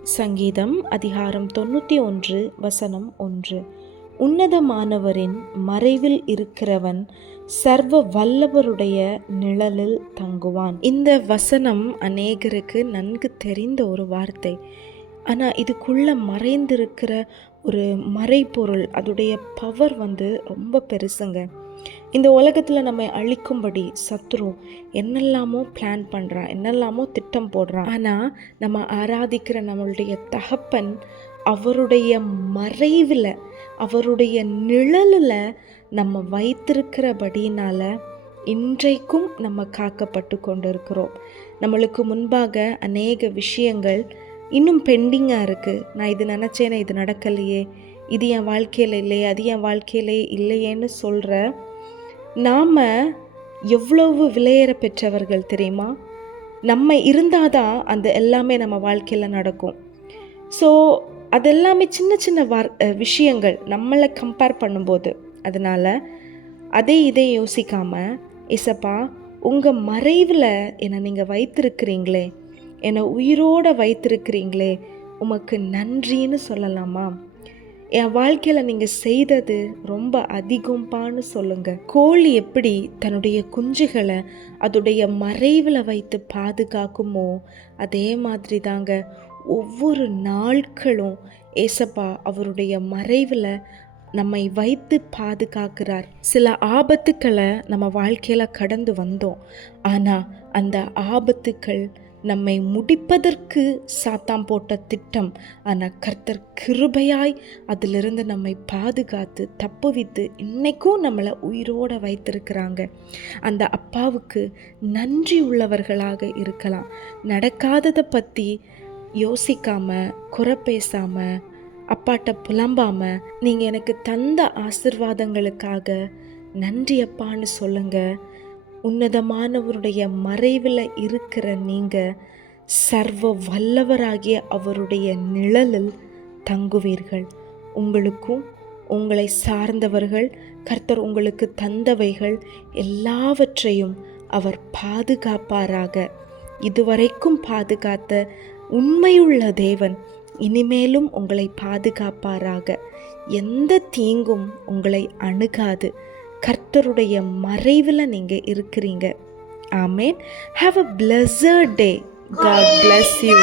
சங்கீதம் அதிகாரம் தொண்ணூற்றி ஒன்று வசனம் ஒன்று. உன்னதமானவரின் மறைவில் இருக்கிறவன் சர்வ வல்லவருடைய நிழலில் தங்குவான். இந்த வசனம் அநேகருக்கு நன்கு தெரிந்த ஒரு வார்த்தை. ஆனால் இதுக்குள்ள மறைந்திருக்கிற ஒரு மறைப்பொருள் அதுடைய பவர் வந்து ரொம்ப பெருசுங்க. இந்த உலகத்தில் நம்மை அழிக்கும்படி சத்ரு என்னெல்லாமோ பிளான் பண்ணுறான் என்னெல்லாமோ திட்டம் போடுறான். ஆனால் நம்ம ஆராதிக்கிற நம்மளுடைய தகப்பன் அவருடைய மறைவில் அவருடைய நிழலில் நம்ம வைத்திருக்கிறபடினால் இன்றைக்கும் நம்ம காக்கப்பட்டு கொண்டிருக்கிறோம். நம்மளுக்கு முன்பாக அநேக விஷயங்கள் இன்னும் பெண்டிங்காக இருக்குது நான் இது நினச்சேனே இது நடக்கலையே. இது என் வாழ்க்கையில் இல்லை அது என் வாழ்க்கையிலே இல்லையேன்னு சொல்கிற நாம் எவ்வளவு விலையேற பெற்றவர்கள் தெரியுமா? நம்ம இருந்தால் தான் அந்த எல்லாமே நம்ம வாழ்க்கையில் நடக்கும். ஸோ அதெல்லாமே சின்ன சின்ன வார் விஷயங்கள் நம்மளை கம்பேர் பண்ணும்போது. அதனால் அதே இதை யோசிக்காமல் இசப்பா உங்கள் மறைவில் என்னை நீங்கள் வைத்திருக்கிறீங்களே என்னை உயிரோடு வைத்திருக்கிறீங்களே உமக்கு நன்றின்னு சொல்லலாமா? என் வாழ்க்கையில் நீங்கள் செய்தது ரொம்ப அதிகம்பான்னு சொல்லுங்கள் கோழி எப்படி தன்னுடைய குஞ்சுகளை அதோடைய மறைவில் வைத்து பாதுகாக்குமோ அதே மாதிரி தாங்க ஒவ்வொரு நாட்களும் ஏசப்பா அவருடைய மறைவில் நம்மை வைத்து பாதுகாக்கிறார். சில ஆபத்துக்களை நம்ம வாழ்க்கையில் கடந்து வந்தோம். ஆனால் அந்த ஆபத்துக்கள் நம்மை முடிப்பதற்கு சாத்தாம் போட்ட திட்டம். ஆனால் கர்த்தர் கிருபையாய் அதிலிருந்து நம்மை பாதுகாத்து தப்புவித்து இன்னைக்கும் நம்மளை உயிரோட வைத்திருக்கிறாங்க. அந்த அப்பாவுக்கு நன்றி உள்ளவர்களாக இருக்கலாம். நடக்காததை பற்றி யோசிக்காமல் குறை பேசாமல் அப்பாட்ட புலம்பாமல் நீங்கள் எனக்கு தந்த ஆசிர்வாதங்களுக்காக நன்றி அப்பான்னு சொல்லுங்கள் உன்னதமானவருடைய மறைவில் இருக்கிற நீங்கள் சர்வ வல்லவராகிய அவருடைய நிழலில் தங்குவீர்கள். உங்களுக்கும் உங்களை சார்ந்தவர்கள் கர்த்தர் உங்களுக்கு தந்தவைகள் எல்லாவற்றையும் அவர் பாதுகாப்பாராக. இதுவரைக்கும் பாதுகாத்த உண்மையுள்ள தேவன் இனிமேலும் உங்களை பாதுகாப்பாராக. எந்த தீங்கும் உங்களை அணுகாது. கர்த்தருடைய மறைவில் நீங்கள் இருக்கிறீங்க. ஆமேன். Have a pleasure day God bless you